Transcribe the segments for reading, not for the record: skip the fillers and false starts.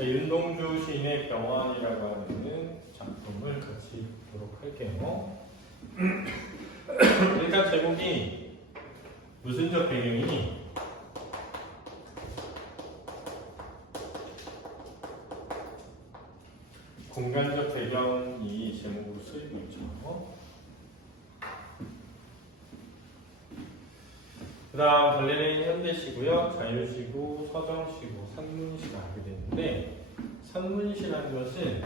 윤동주 시인의 병원이라고 하는 작품을 같이 보도록 할게요. 일단 제목이 무슨적 배경이니? 공간적 배경이 제목으로 쓰이고 있죠. 그 다음 벌레는 현대시고요. 자유시고, 서정시고, 산문시가 하게 되는데, 산문시라는 것은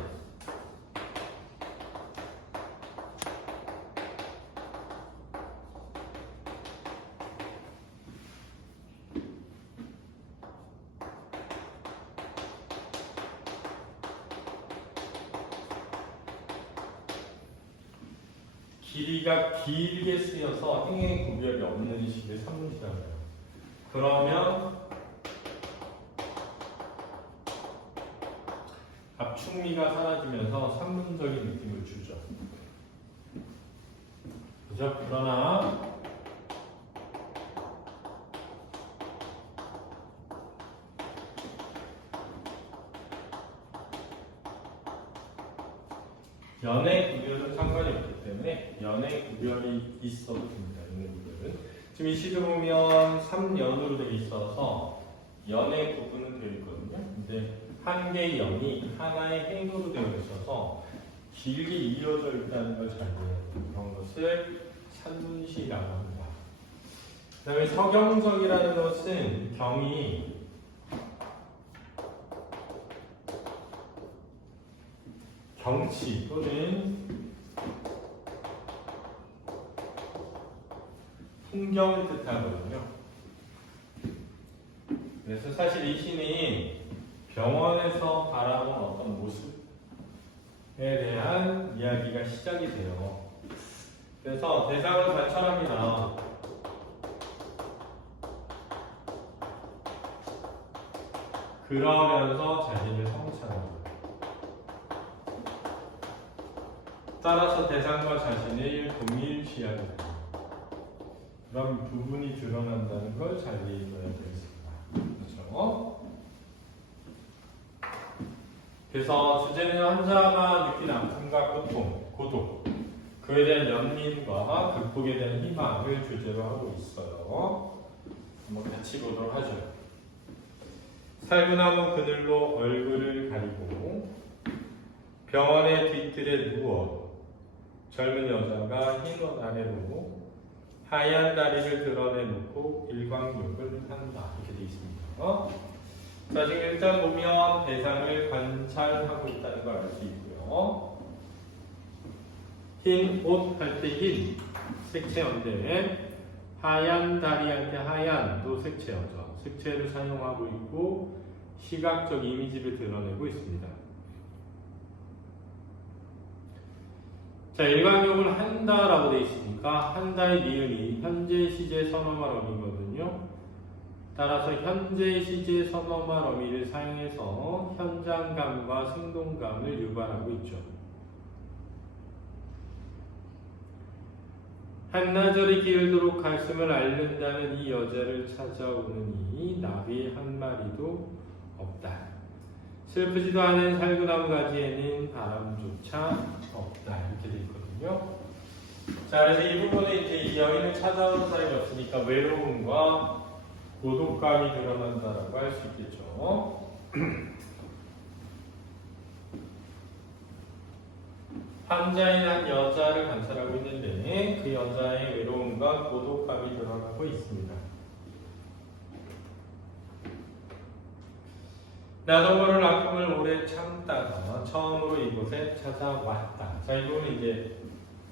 길이가 길게 쓰여서 행행 구별이 없는 식의 산문시라고 해요. 그러면 압축미가 사라지면서 산문적인 느낌을 주죠. 그죠? 그러나 연의 구별은 상관이 없기 때문에 연의 구별이 있어도 됩니다. 연의 구별은 지금 이 시도 보면 3연으로 되어 있어서 연의 부분은 되어 있거든요. 근데 한 개의 연이 하나의 행으로 되어 있어서 길게 이어져 있다는 걸 잘 보여요. 그런 것을 산문시라고 합니다. 그 다음에 서경적이라는 것은 경이 경치 또는 풍경을 뜻하거든요. 그래서 사실 이 시는 병원에서 바라본 어떤 모습에 대한 이야기가 시작이 돼요. 그래서 대상을 관찰합니다. 그러면서 자신을 성찰합니다. 따라서 대상과 자신을 동일시하게 됩니다. 그런 부분이 드러난다는 걸 잘 이해해야 되겠습니다. 그렇죠? 그래서 주제는 환자가 느낀 아픔과 고통, 고독, 그에 대한 연민과 극복에 대한 희망을 주제로 하고 있어요. 한번 같이 보도록 하죠. 살구나무 그늘로 얼굴을 가리고 병원의 뒤뜰에 누워 젊은 여자가 흰 옷 아래로 하얀 다리를 드러내놓고 일광욕을 한다. 이렇게 되어 있습니다. 자, 지금 일단 보면 대상을 관찰하고 있다는 걸 알 수 있고요. 흰 옷 할 때 흰, 색채인데 하얀 다리 할 때 하얀도 색채어죠. 색채를 사용하고 있고 시각적 이미지를 드러내고 있습니다. 자, 일광욕을 한다라고 되어 있으니까 한다의 니은이 현재 시제 선어말 어미거든요. 따라서 현재 시제 선어말 어미를 사용해서 현장감과 생동감을 유발하고 있죠. 한나절이 기울도록 가슴을 앓는다는 이 여자를 찾아오느니 나비 한 마리도 없다. 슬프지도 않은 살구나무 가지에는 바람조차 없다. 이렇게 되어 있거든요. 자, 그래서 이 부분은 이제 이 여인을 찾아오는 사람이 없으니까 외로움과 고독감이 드러난다라고 할 수 있겠죠. 환자인 한 여자를 관찰하고 있는데 그 여자의 외로움과 고독감이 드러나고 있습니다. 나도 모를 아픔을 오래 참다가 처음으로 이곳에 찾아왔다. 자, 이 부분은 이제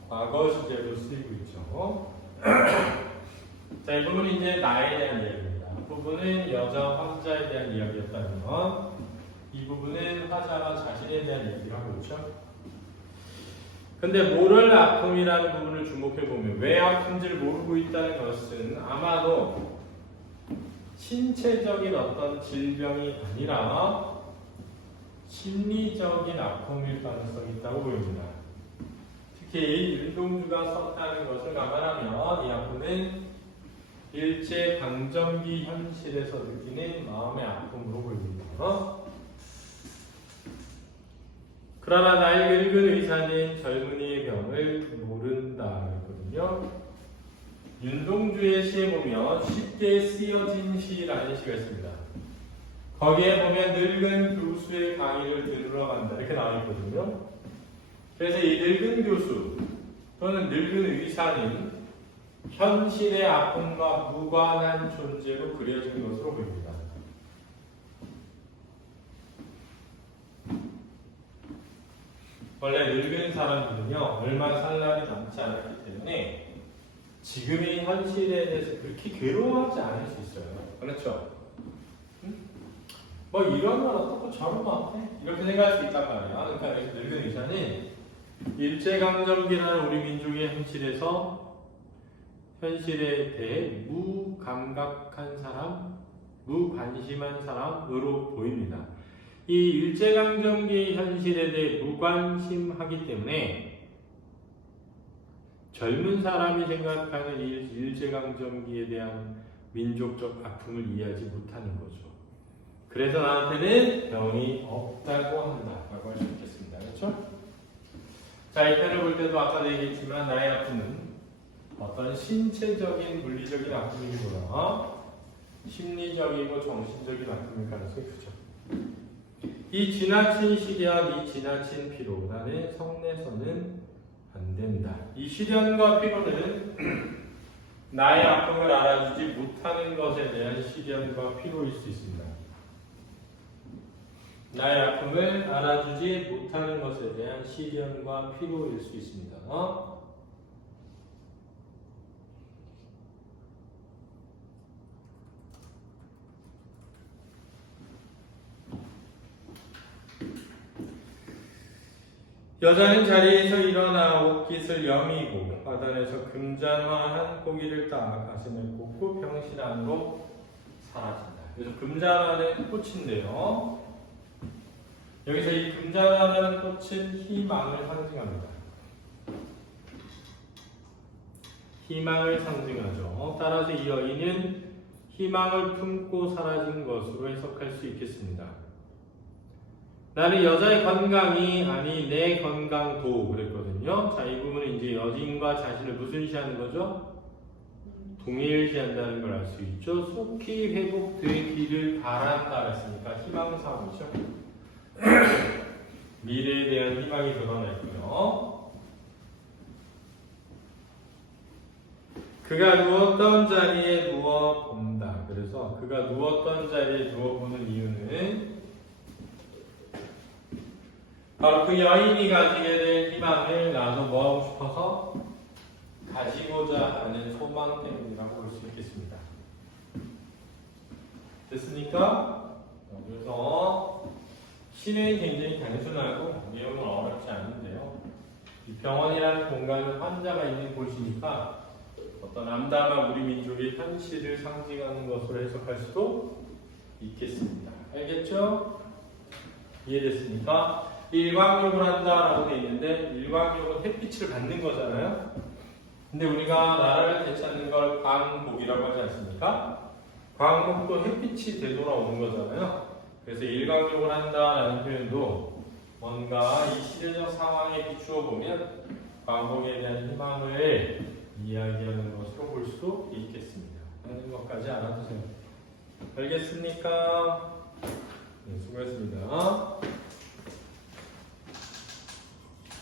과거 시제로 쓰이고 있죠. 자, 이 부분은 이제 나에 대한 이야기입니다. 이 부분은 여자 환자에 대한 이야기였다면 이 부분은 화자가 자신에 대한 얘기를 하고 있죠. 근데 모를 아픔이라는 부분을 주목해보면 왜 아픈지를 모르고 있다는 것은 아마도 신체적인 어떤 질병이 아니라 심리적인 아픔일 가능성이 있다고 보입니다. 특히 윤동주가 썼다는 것을 감안하면 이 아픔은 일제 강점기 현실에서 느끼는 마음의 아픔으로 보입니다. 그러나 나이 늙은 의사는 젊은이의 병을 모른다 그랬거든요. 윤동주의 시에 보면 쉽게 쓰여진 시라는 시가 있습니다. 거기에 보면 늙은 교수의 강의를 들으러 간다 이렇게 나와 있거든요. 그래서 이 늙은 교수 또는 늙은 의사는 현실의 아픔과 무관한 존재로 그려진 것으로 보입니다. 원래 늙은 사람들은요 얼마 살 날이 남지 않았기 때문에 지금의 현실에 대해서 그렇게 괴로워하지 않을 수 있어요. 그렇죠? 응? 뭐 이러면 어떻고 저러면 어때? 이렇게 생각할 수 있단 말이야. 그러니까 늙은 의사는 일제강점기라는 우리 민족의 현실에 대해 무감각한 사람, 무관심한 사람으로 보입니다. 이 일제강점기의 현실에 대해 무관심하기 때문에 젊은 사람이 생각하는 일제강점기에 대한 민족적 아픔을 이해하지 못하는 거죠. 그래서 나한테는 병이 없다고 한다라고 할 수 있겠습니다. 그렇죠? 자, 이 편을 볼 때도 아까도 얘기했지만 나의 아픔은 어떤 신체적인 물리적인 아픔이거나 심리적이고 정신적인 아픔일 가능성이 크죠. 이 지나친 시련, 이 지나친 피로 나는 성내서는 안 된다. 이 시련과 피로는 나의 아픔을 알아주지 못하는 것에 대한 시련과 피로일 수 있습니다. 나의 아픔을 알아주지 못하는 것에 대한 시련과 피로일 수 있습니다. 여자는 자리에서 일어나 옷깃을 여미고 바단에서 금잔화한 고기를 따 가슴을 꽂고 병실 안으로 사라진다. 그래서 금잔화는 꽃인데요. 여기서 이 금잔화라는 꽃은 희망을 상징합니다. 희망을 상징하죠. 따라서 이 여인은 희망을 품고 사라진 것으로 해석할 수 있겠습니다. 나는 여자의 건강이 아니 내 건강도 그랬거든요. 자, 이 부분은 이제 여인과 자신을 무슨 시하는 거죠? 동일시한다는 걸 알 수 있죠. 속히 회복되기를 바란다 했으니까 희망사고죠. 미래에 대한 희망이 드러나 있고요. 그가 누웠던 자리에 누워 본다. 그래서 그가 누웠던 자리에 누워 보는 이유는 바로 그 여인이 가지게 될 희망을 나도 뭐하고 싶어서 가지고자 하는 소망 때문이라고 볼 수 있겠습니다. 됐습니까? 그래서 시는 굉장히 단순하고 내용은 어렵지 않은데요. 이 병원이라는 공간은 환자가 있는 곳이니까 어떤 암담한 우리 민족의 현실을 상징하는 것으로 해석할 수도 있겠습니다. 알겠죠? 이해됐습니까? 일광욕을 한다라고 되어 있는데 일광욕은 햇빛을 받는 거잖아요. 근데 우리가 나라를 되찾는 걸 광복이라고 하지 않습니까? 광복도 햇빛이 되돌아오는 거잖아요. 그래서 일광욕을 한다라는 표현도 뭔가 이 시대적 상황에 비추어 보면 광복에 대한 희망을 이야기하는 것으로 볼 수도 있겠습니다. 하는 것까지 알아두세요. 알겠습니까? 네, 수고했습니다.